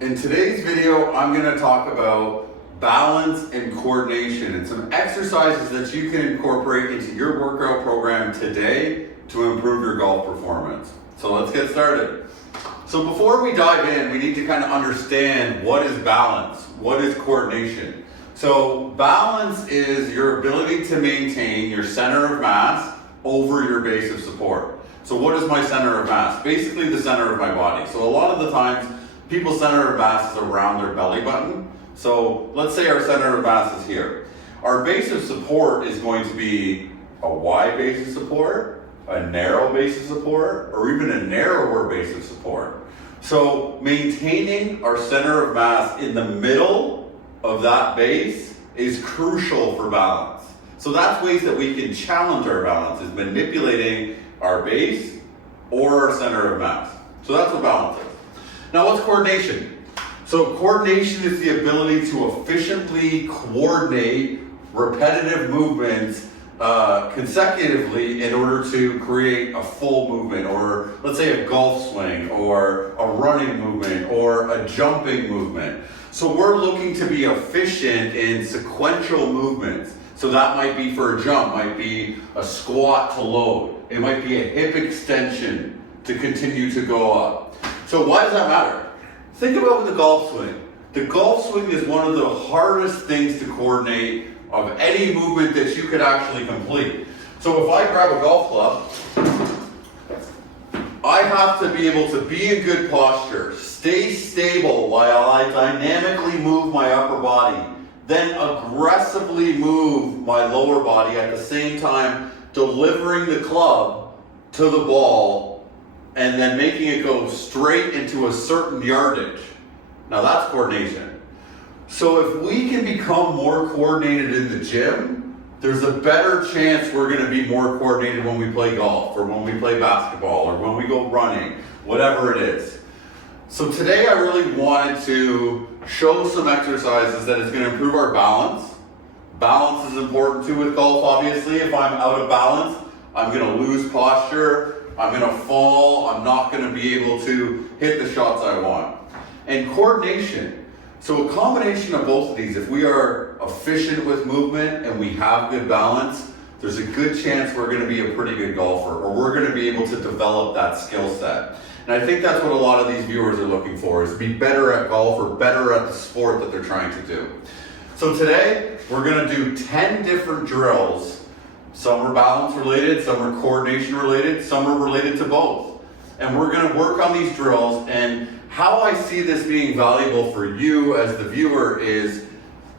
In today's video, I'm going to talk about balance and coordination and some exercises that you can incorporate into your workout program today to improve your golf performance. So let's get started. So before we dive in, we need to kind of understand what is balance, what is coordination. So balance is your ability to maintain your center of mass over your base of support. So what is my center of mass? Basically the center of my body. So a lot of the times, people's center of mass is around their belly button. So let's say our center of mass is here. Our base of support is going to be a wide base of support, a narrow base of support, or even a narrower base of support. So maintaining our center of mass in the middle of that base is crucial for balance. So that's ways that we can challenge our balance, is manipulating our base or our center of mass. So that's what balance is. Now what's coordination? So coordination is the ability to efficiently coordinate repetitive movements consecutively in order to create a full movement, or let's say a golf swing, or a running movement, or a jumping movement. So we're looking to be efficient in sequential movements. So that might be for a jump, might be a squat to load. It might be a hip extension to continue to go up. So why does that matter? Think about the golf swing. The golf swing is one of the hardest things to coordinate of any movement that you could actually complete. So if I grab a golf club, I have to be able to be in good posture, stay stable while I dynamically move my upper body, then aggressively move my lower body at the same time, delivering the club to the ball and then making it go straight into a certain yardage. Now that's coordination. So if we can become more coordinated in the gym, there's a better chance we're going to be more coordinated when we play golf, or when we play basketball, or when we go running, whatever it is. So today I really wanted to show some exercises that is going to improve our balance. Balance is important too with golf, obviously. If I'm out of balance, I'm going to lose posture, I'm going to fall, I'm not going to be able to hit the shots I want. And coordination. So a combination of both of these, if we are efficient with movement and we have good balance, there's a good chance we're going to be a pretty good golfer, or we're going to be able to develop that skill set. And I think that's what a lot of these viewers are looking for, is to be better at golf or better at the sport that they're trying to do. So today, we're going to do 10 different drills. Some are balance related, some are coordination related, some are related to both. And we're going to work on these drills, and how I see this being valuable for you as the viewer is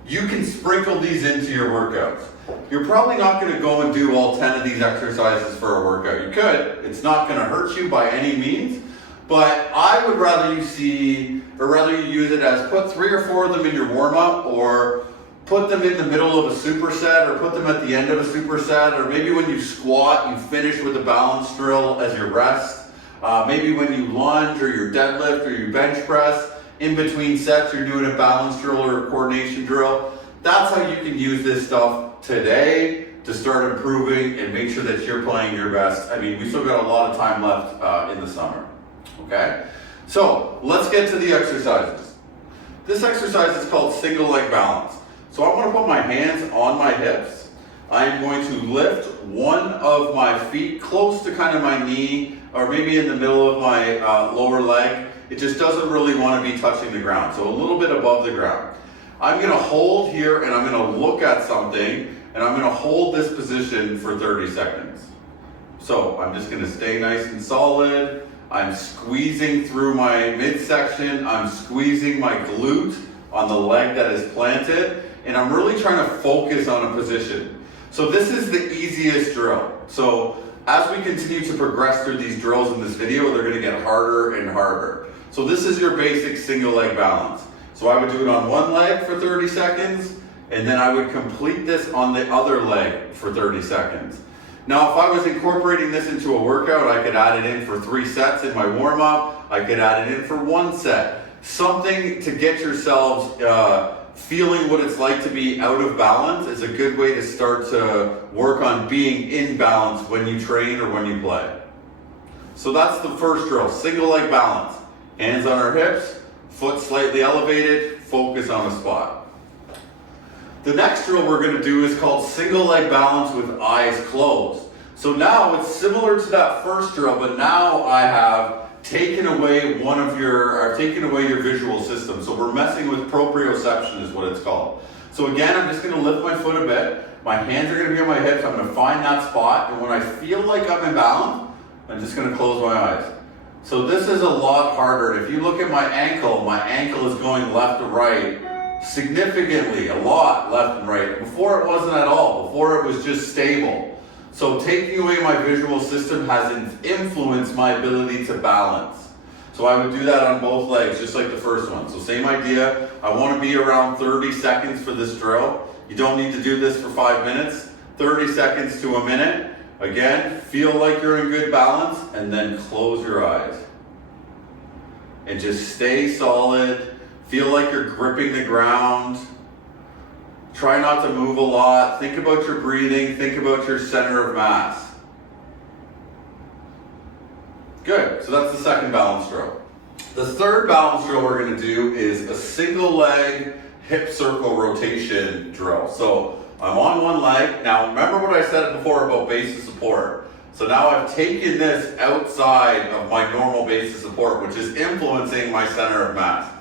you can sprinkle these into your workouts. You're probably not going to go and do all 10 of these exercises for a workout. You could. It's not going to hurt you by any means. But I would rather you use it as put 3 or 4 of them in your warm-up, or put them in the middle of a superset, or put them at the end of a superset, or maybe when you squat, you finish with a balance drill as your rest. Maybe when you lunge, or your deadlift, or your bench press, in between sets, you're doing a balance drill or a coordination drill. That's how you can use this stuff today to start improving and make sure that you're playing your best. I mean, we still got a lot of time left in the summer. Okay? So let's get to the exercises. This exercise is called single leg balance. So I'm going to put my hands on my hips. I'm going to lift one of my feet close to kind of my knee, or maybe in the middle of my lower leg. It just doesn't really want to be touching the ground, so a little bit above the ground. I'm going to hold here, and I'm going to look at something, and I'm going to hold this position for 30 seconds. So I'm just going to stay nice and solid. I'm squeezing through my midsection. I'm squeezing my glute on the leg that is planted, and I'm really trying to focus on a position. So this is the easiest drill. So as we continue to progress through these drills in this video, they're going to get harder and harder. So this is your basic single leg balance. So I would do it on one leg for 30 seconds, and then I would complete this on the other leg for 30 seconds. Now, if I was incorporating this into a workout, I could add it in for 3 sets in my warm-up. I could add it in for 1 set. Something to get yourselves feeling what it's like to be out of balance is a good way to start to work on being in balance when you train or when you play. So that's the first drill, single leg balance. Hands on our hips, Foot slightly elevated, focus on a spot. The next drill we're going to do is called single leg balance with eyes closed. So now it's similar to that first drill, but now I have taken away your visual system. So we're messing with proprioception is what it's called. So again, I'm just going to lift my foot a bit. My hands are going to be on my hips. I'm going to find that spot, and when I feel like I'm in balance, I'm just going to close my eyes. So this is a lot harder. If you look at my ankle is going left to right significantly, a lot left and right. Before it wasn't at all. Before it was just stable. So taking away my visual system has influenced my ability to balance. So I would do that on both legs, just like the first one. So same idea. I want to be around 30 seconds for this drill. You don't need to do this for 5 minutes. 30 seconds to a minute. Again, feel like you're in good balance, and then close your eyes. And just stay solid. Feel like you're gripping the ground. Try not to move a lot. Think about your breathing. Think about your center of mass. Good, so that's the second balance drill. The third balance drill we're going to do is a single leg hip circle rotation drill. So I'm on one leg. Now remember what I said before about base of support. So now I've taken this outside of my normal base of support, which is influencing my center of mass.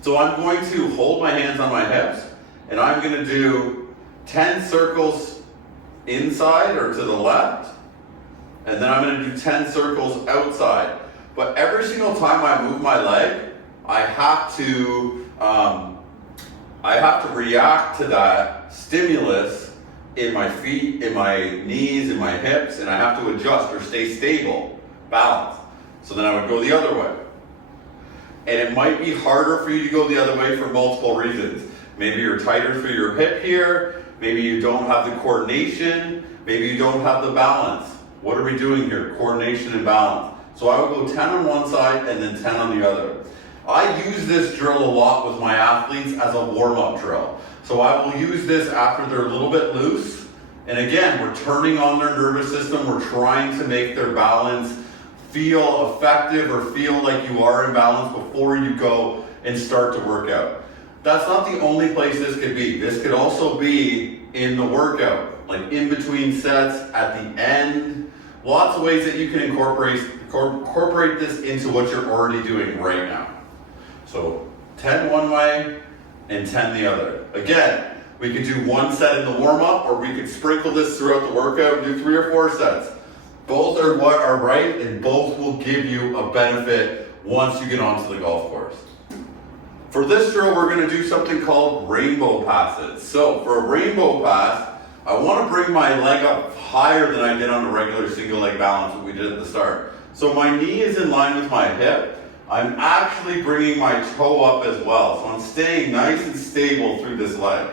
So I'm going to hold my hands on my hips, and I'm going to do 10 circles inside or to the left, and then I'm going to do 10 circles outside. But every single time I move my leg, I have to react to that stimulus in my feet, in my knees, in my hips, and I have to adjust or stay stable, balanced. So then I would go the other way. And it might be harder for you to go the other way for multiple reasons. Maybe you're tighter through your hip here, maybe you don't have the coordination, maybe you don't have the balance. What are we doing here? Coordination and balance. So I would go 10 on one side and then 10 on the other. I use this drill a lot with my athletes as a warm-up drill. So I will use this after they're a little bit loose. And again, we're turning on their nervous system. We're trying to make their balance feel effective or feel like you are in balance before you go and start to work out. That's not the only place this could be. This could also be in the workout, like in between sets, at the end. Lots of ways that you can incorporate this into what you're already doing right now. So 10 one way and 10 the other. Again, we could do one set in the warm-up, or we could sprinkle this throughout the workout and do 3 or 4 sets. Both are what are right, and both will give you a benefit once you get onto the golf course. For this drill, we're going to do something called rainbow passes. So for a rainbow pass, I want to bring my leg up higher than I did on a regular single leg balance, what we did at the start. So my knee is in line with my hip. I'm actually bringing my toe up as well. So I'm staying nice and stable through this leg.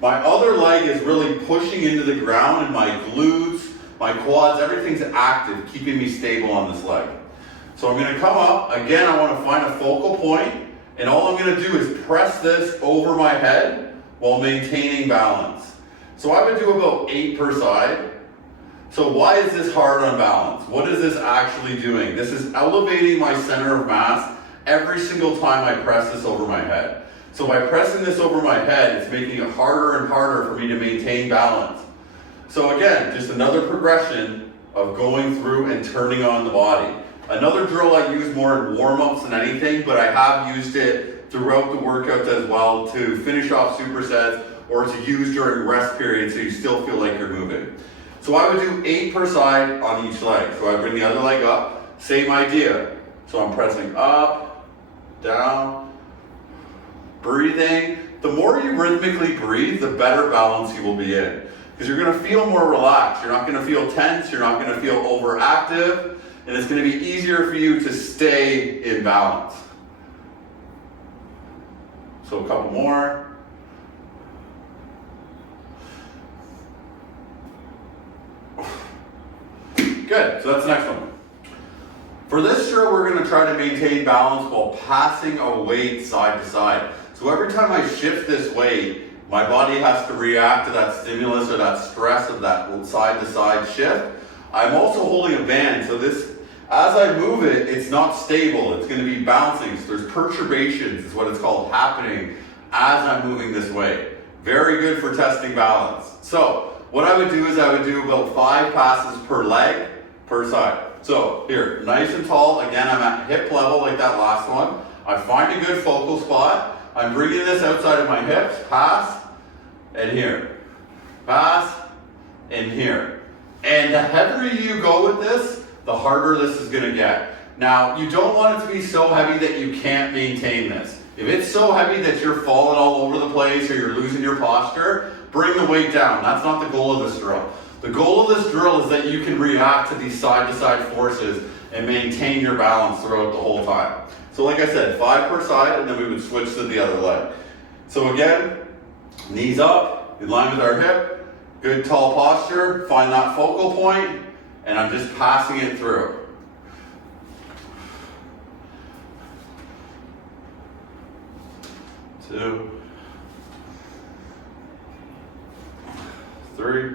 My other leg is really pushing into the ground, and my glutes, my quads, everything's active, keeping me stable on this leg. So I'm going to come up. Again, I want to find a focal point, and all I'm going to do is press this over my head while maintaining balance. So I would do about 8 per side. So why is this hard on balance? What is this actually doing? This is elevating my center of mass every single time I press this over my head. So by pressing this over my head, it's making it harder and harder for me to maintain balance. So again, just another progression of going through and turning on the body. Another drill I use more in warm-ups than anything, but I have used it throughout the workouts as well to finish off supersets or to use during rest periods so you still feel like you're moving. So I would do 8 per side on each leg. So I bring the other leg up, same idea. So I'm pressing up, down, breathing. The more you rhythmically breathe, the better balance you will be in. Because you're going to feel more relaxed. You're not going to feel tense. You're not going to feel overactive. And it's going to be easier for you to stay in balance. So a couple more. Good, so that's the next one. For this drill, we're going to try to maintain balance while passing a weight side to side. So every time I shift this weight, my body has to react to that stimulus or that stress of that side to side shift. I'm also holding a band, so this As I move it, it's not stable. It's going to be bouncing. So there's perturbations, is what it's called, happening as I'm moving this way. Very good for testing balance. So what I would do is I would do about 5 passes per leg, per side. So here, nice and tall. Again, I'm at hip level like that last one. I find a good focal spot. I'm bringing this outside of my hips. Pass, and here. Pass, and here. And the heavier you go with this, the harder this is going to get. Now, you don't want it to be so heavy that you can't maintain this. If it's so heavy that you're falling all over the place or you're losing your posture, bring the weight down. That's not the goal of this drill. The goal of this drill is that you can react to these side-to-side forces and maintain your balance throughout the whole time. So like I said, 5 per side, and then we would switch to the other leg. So again, knees up, in line with our hip, good tall posture, find that focal point, and I'm just passing it through. Two, 3,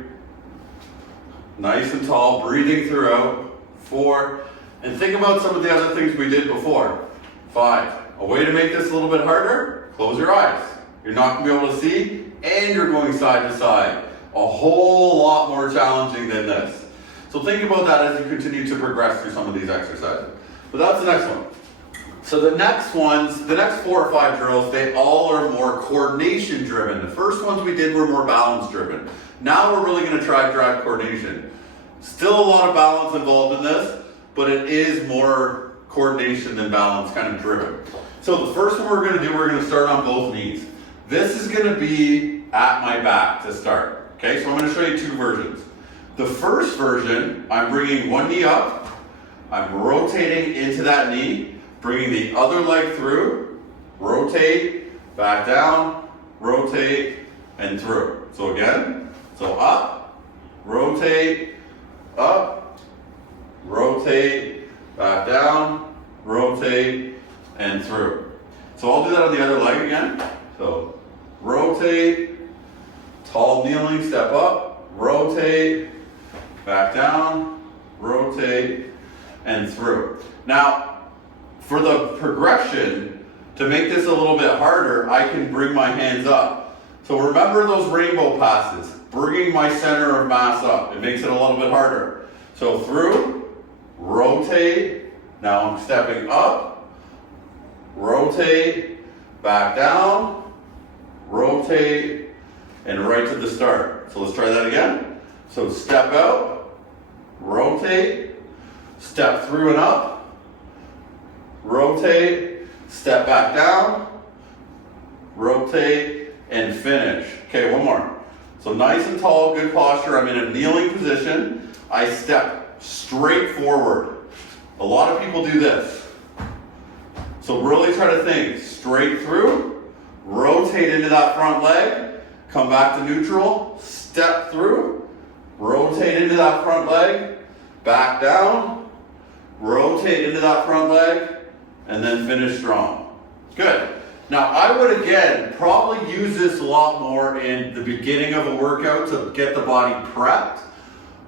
nice and tall, breathing throughout. 4, and think about some of the other things we did before. 5, a way to make this a little bit harder, close your eyes. You're not going to be able to see, and you're going side to side. A whole lot more challenging than this. So think about that as you continue to progress through some of these exercises. But that's the next one. So the next 4 or 5 drills, they all are more coordination driven. The first ones we did were more balance driven. Now we're really going to try drive coordination. Still a lot of balance involved in this, but it is more coordination than balance kind of driven. So the first one we're going to do, we're going to start on both knees. This is going to be at my back to start. Okay, so I'm going to show you 2 versions. The first version, I'm bringing one knee up, I'm rotating into that knee, bringing the other leg through, rotate, back down, rotate, and through. So again, so up, rotate, back down, rotate, and through. So I'll do that on the other leg again. So rotate, tall kneeling, step up, rotate, back down, rotate, and through. Now, for the progression, to make this a little bit harder, I can bring my hands up. So remember those rainbow passes, bringing my center of mass up. It makes it a little bit harder. So through, rotate, now I'm stepping up, rotate, back down, rotate, and right to the start. So let's try that again. So step out, rotate, step through and up, rotate, step back down, rotate, and finish. Okay, one more. So nice and tall, good posture. I'm in a kneeling position. I step straight forward. A lot of people do this. So really try to think straight through, rotate into that front leg, come back to neutral, step through, rotate into that front leg, back down, rotate into that front leg, and then finish strong. Good. Now I would again probably use this a lot more in the beginning of a workout to get the body prepped.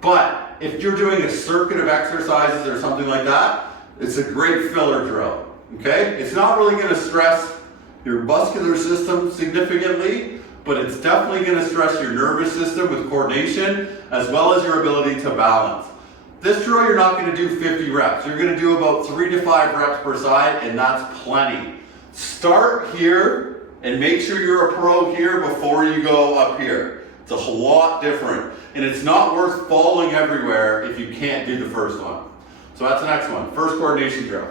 But if you're doing a circuit of exercises or something like that, it's a great filler drill. Okay? It's not really going to stress your muscular system significantly, but it's definitely going to stress your nervous system with coordination as well as your ability to balance. This drill, you're not going to do 50 reps. You're going to do about 3 to 5 reps per side, and that's plenty. Start here and make sure you're a pro here before you go up here. It's a lot different, and it's not worth falling everywhere if you can't do the first one. So that's the next one, first coordination drill.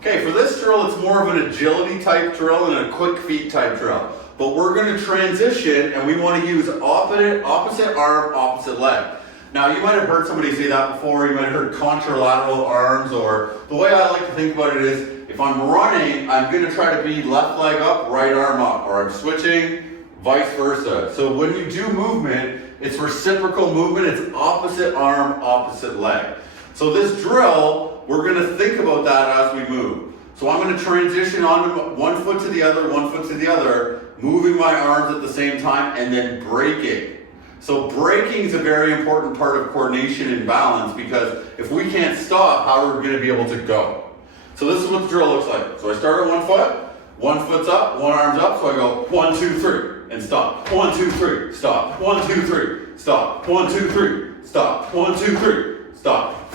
Okay, for this drill, it's more of an agility type drill and a quick feet type drill. But we're going to transition, and we want to use opposite arm, opposite leg. Now, you might have heard somebody say that before. You might have heard contralateral arms, or the way I like to think about it is, if I'm running, I'm going to try to be left leg up, right arm up, or I'm switching, vice versa. So when you do movement, it's reciprocal movement. It's opposite arm, opposite leg. So this drill, we're going to think about that as we move. So I'm going to transition on one foot to the other, moving my arms at the same time, and then breaking. So braking is a very important part of coordination and balance, because if we can't stop, how are we going to be able to go? So this is what the drill looks like. So I start at one foot's up, one arm's up, so I go 1, 2, 3, and stop. 1, 2, 3, stop. 1, 2, 3, stop. 1, 2, 3, stop. 1, 2, 3, stop.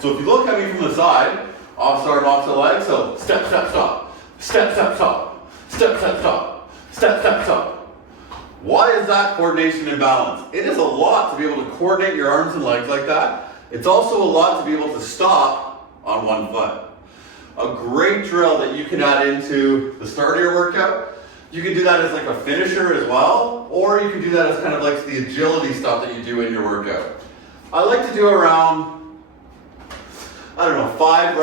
So if you look at me from the side, opposite arm, opposite leg, so step, step, stop. Step, step, stop. Step, step, stop. Step, step, stop. Why is that coordination and balance? It is a lot to be able to coordinate your arms and legs like that. It's also a lot to be able to stop on one foot. A great drill that you can add into the start of your workout. You can do that as like a finisher as well, or you can do that as kind of like the agility stuff that you do in your workout. I like to do around, I don't know, 5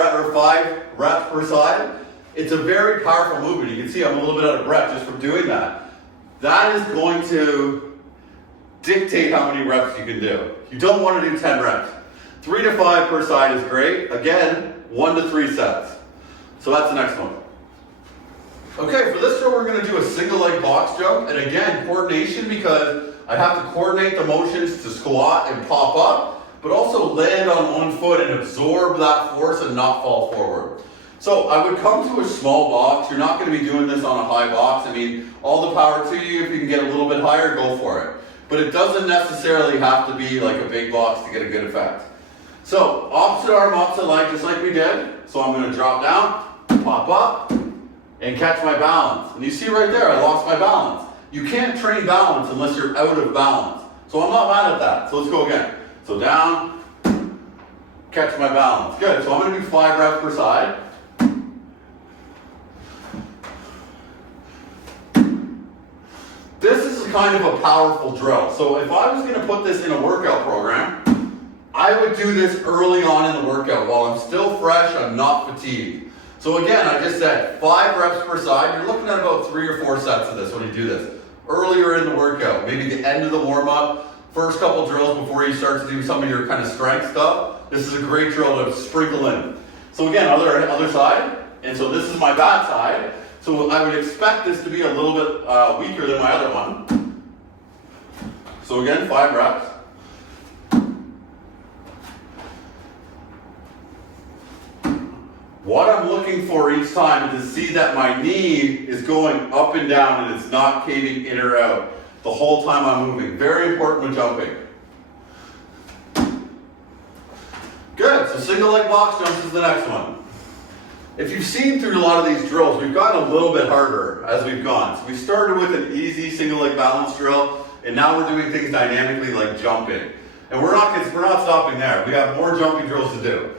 reps per side. It's a very powerful movement. You can see I'm a little bit out of breath just from doing that. That is going to dictate how many reps you can do. You don't want to do 10 reps. 3 to 5 per side is great. Again, 1 to 3 sets. So that's the next one. Okay, for this drill we're going to do a single leg box jump. And again, coordination, because I have to coordinate the motions to squat and pop up, but also land on one foot and absorb that force and not fall forward. So I would come to a small box. You're not going to be doing this on a high box. I mean, all the power to you. If you can get a little bit higher, go for it. But it doesn't necessarily have to be like a big box to get a good effect. So opposite arm, opposite leg, just like we did. So I'm going to drop down, pop up, and catch my balance. And you see right there, I lost my balance. You can't train balance unless you're out of balance. So I'm not mad at that. So let's go again. So down, catch my balance. Good. So I'm going to do 5 reps per side. This is kind of a powerful drill. So if I was going to put this in a workout program, I would do this early on in the workout while I'm still fresh, I'm not fatigued. So again, I just said 5 reps per side. You're looking at about 3 or 4 sets of this when you do this. Earlier in the workout, maybe the end of the warm-up, first couple drills before you start to do some of your kind of strength stuff. This is a great drill to sprinkle in. So again, other side. And so this is my bad side. So I would expect this to be a little bit weaker than my other one. So again, 5 reps. What I'm looking for each time is to see that my knee is going up and down and it's not caving in or out the whole time I'm moving. Very important when jumping. Good, so single leg box jumps is the next one. If you've seen through a lot of these drills, we've gotten a little bit harder as we've gone. So we started with an easy single leg balance drill, and now we're doing things dynamically like jumping. And we're not stopping there. We have more jumping drills to do.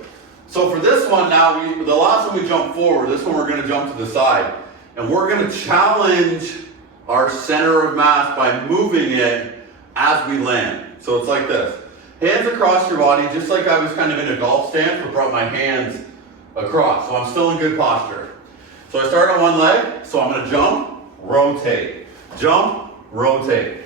So for this one now, the last one we jumped forward, this one we're going to jump to the side. And we're going to challenge our center of mass by moving it as we land. So it's like this. Hands across your body, just like I was kind of in a golf stance, but brought my hands across. So I'm still in good posture. So I start on one leg, so I'm going to jump, rotate. Jump, rotate.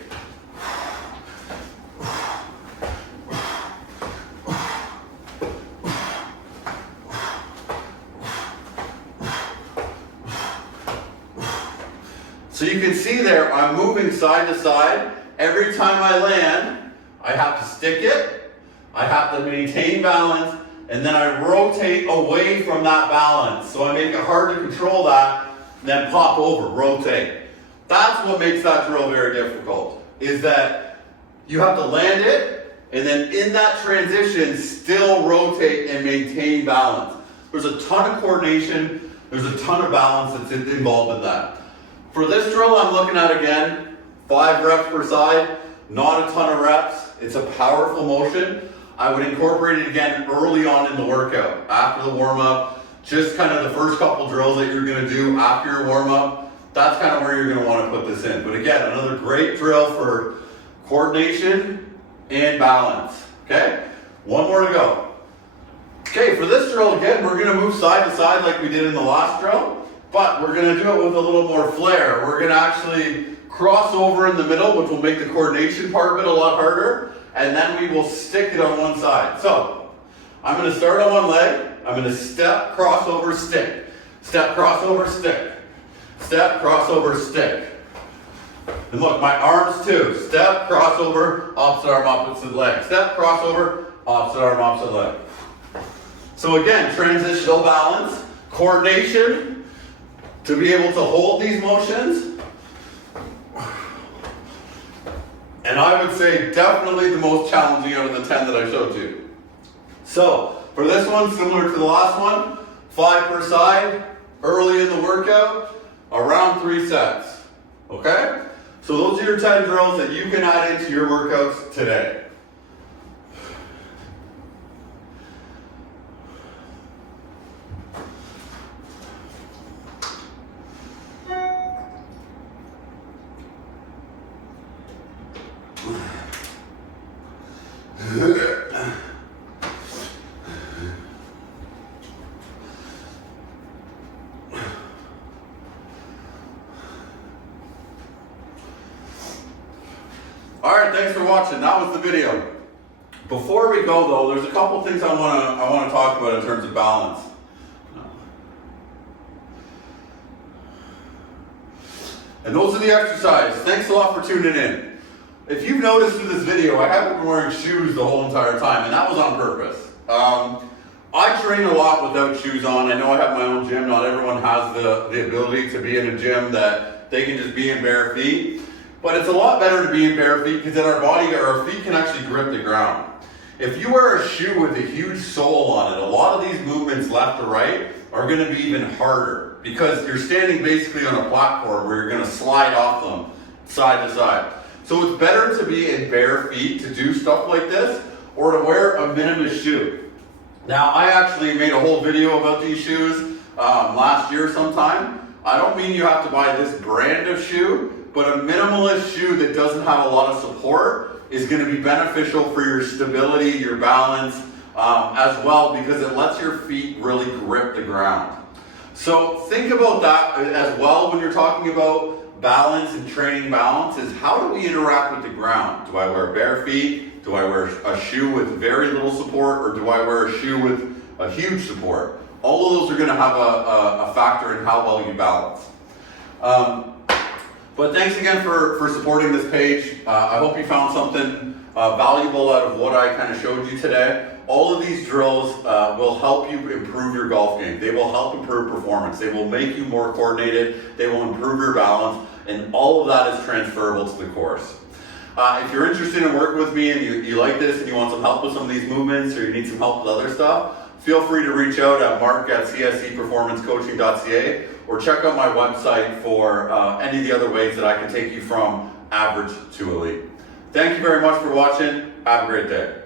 So you can see there, I'm moving side to side. Every time I land, I have to stick it, I have to maintain balance, and then I rotate away from that balance. So I make it hard to control that, and then pop over, rotate. That's what makes that drill very difficult, is that you have to land it, and then in that transition, still rotate and maintain balance. There's a ton of coordination, there's a ton of balance that's involved in that. For this drill, I'm looking at, again, 5 reps per side, not a ton of reps. It's a powerful motion. I would incorporate it again early on in the workout, after the warm-up, just kind of the first couple drills that you're going to do after your warm-up. That's kind of where you're going to want to put this in. But again, another great drill for coordination and balance. Okay, one more to go. Okay, for this drill, again, we're going to move side to side like we did in the last drill. But we're going to do it with a little more flair. We're going to actually cross over in the middle, which will make the coordination part of it a lot harder. And then we will stick it on one side. So I'm going to start on one leg. I'm going to step, crossover, stick. Step, crossover, stick. Step, crossover, stick. And look, my arms too. Step, crossover, opposite arm, opposite leg. Step, crossover, opposite arm, opposite leg. So again, transitional balance, coordination to be able to hold these motions. And I would say definitely the most challenging out of the 10 that I showed you. So for this one, similar to the last one, 5 per side, early in the workout, around 3 sets. Okay? So those are your 10 drills that you can add into your workouts today. Alright, thanks for watching. That was the video. Before we go though, there's a couple things I want to talk about in terms of balance. And those are the exercises. Thanks a lot for tuning in. If you've noticed in this video, I haven't been wearing shoes the whole entire time, and that was on purpose. I train a lot without shoes on. I know I have my own gym. Not everyone has the ability to be in a gym that they can just be in bare feet. But it's a lot better to be in bare feet because then our feet can actually grip the ground. If you wear a shoe with a huge sole on it, a lot of these movements left to right are going to be even harder because you're standing basically on a platform where you're going to slide off them side to side. So it's better to be in bare feet to do stuff like this or to wear a minimalist shoe. Now, I actually made a whole video about these shoes last year sometime. I don't mean you have to buy this brand of shoe, but a minimalist shoe that doesn't have a lot of support is going to be beneficial for your stability, your balance, as well, because it lets your feet really grip the ground. So think about that as well when you're talking about balance and training balance, is how do we interact with the ground? Do I wear bare feet? Do I wear a shoe with very little support, or do I wear a shoe with a huge support? All of those are going to have a factor in how well you balance. But thanks again for supporting this page. I hope you found something valuable out of what I kind of showed you today. All of these drills will help you improve your golf game. They will help improve performance. They will make you more coordinated. They will improve your balance. And all of that is transferable to the course. If you're interested in working with me and you like this and you want some help with some of these movements, or you need some help with other stuff, feel free to reach out at mark@cscperformancecoaching.ca, or check out my website for any of the other ways that I can take you from average to elite. Thank you very much for watching. Have a great day.